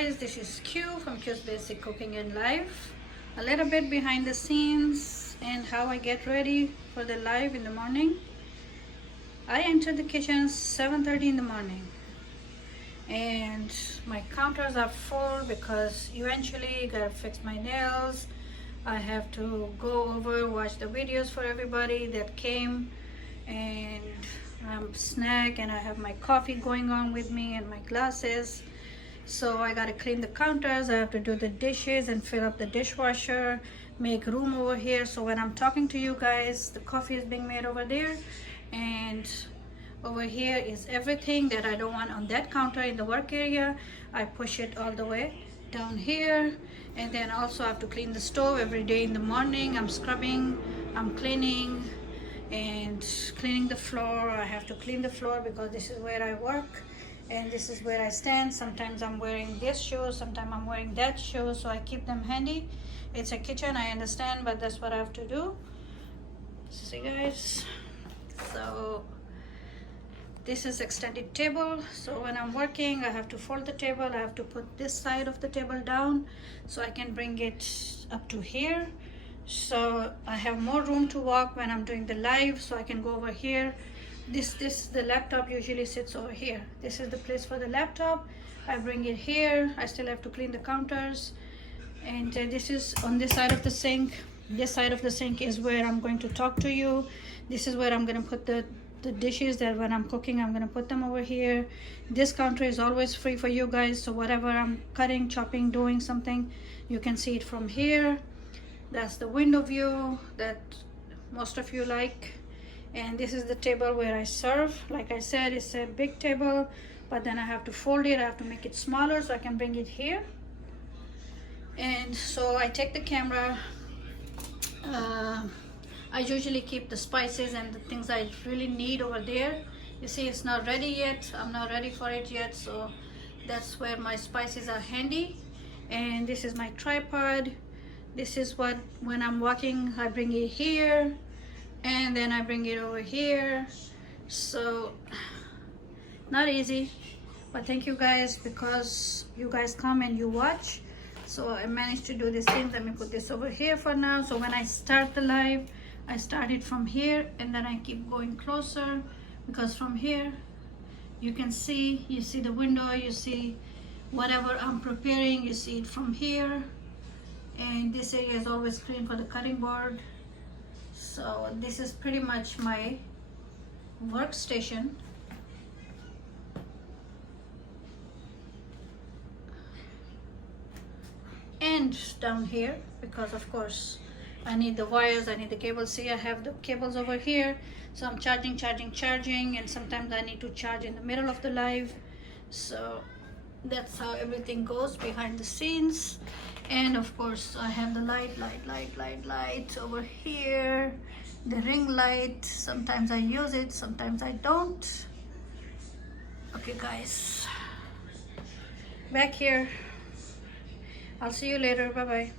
guys, this is Q from Q's Basic Cooking and Life. A little bit behind the scenes and how I get ready for the live in the morning. I entered the kitchen 7:30 in the morning and my counters are full because eventually gotta fix my nails. I have to go over, watch the videos for everybody that came, and snack, and I have my coffee going on with me and my glasses. So I gotta clean the counters, I have to do the dishes and fill up the dishwasher, make room over here. So when I'm talking to you guys, the coffee is being made over there, and over here is everything that I don't want on that counter in the work area. I push it all the way down here. And then also I have to clean the stove every day in the morning. I'm scrubbing, I'm cleaning and cleaning the floor. I have to clean the floor because this is where I work and this is where I stand. Sometimes I'm wearing this shoe, sometimes I'm wearing that shoe, so I keep them handy. It's a kitchen, I understand, but that's what I have to do. See guys, so this is extended table. So when I'm working, I have to fold the table. I have to put this side of the table down so I can bring it up to here. So I have more room to walk when I'm doing the live, so I can go over here. The laptop usually sits over here. This is the place for the laptop. I bring it here. I still have to clean the counters. And this is on this side of the sink. This side of the sink is where I'm going to talk to you. This is where I'm going to put the dishes that when I'm cooking, I'm going to put them over here. This counter is always free for you guys, so whatever I'm cutting, chopping, doing something, you can see it from here. That's the window view that most of you like. And this is the table where I serve. Like I said, it's a big table, but then I have to fold it. I have to make it smaller so I can bring it here. And so I take the camera. I usually keep the spices and the things I really need over there. You see, it's not ready yet. I'm not ready for it yet, so that's where my spices are handy. And this is my tripod. This is what, when I'm walking, I bring it here and then I bring it over here. So not easy, but thank you guys because you guys come and you watch. So I managed to do these things. Let me put this over here for now. So when I start the live, I started from here and then I keep going closer because from here you can see, you see the window, you see whatever I'm preparing, you see it from here. And this area is always clean for the cutting board. So this is pretty much my workstation. And down here, because of course I need the wires, I need the cables. See, I have the cables over here, so I'm charging, and sometimes I need to charge in the middle of the live. So that's how everything goes behind the scenes. And of course I have the light over here, the ring light. Sometimes I use it, sometimes I don't. Okay guys, back here. I'll see you later. Bye bye.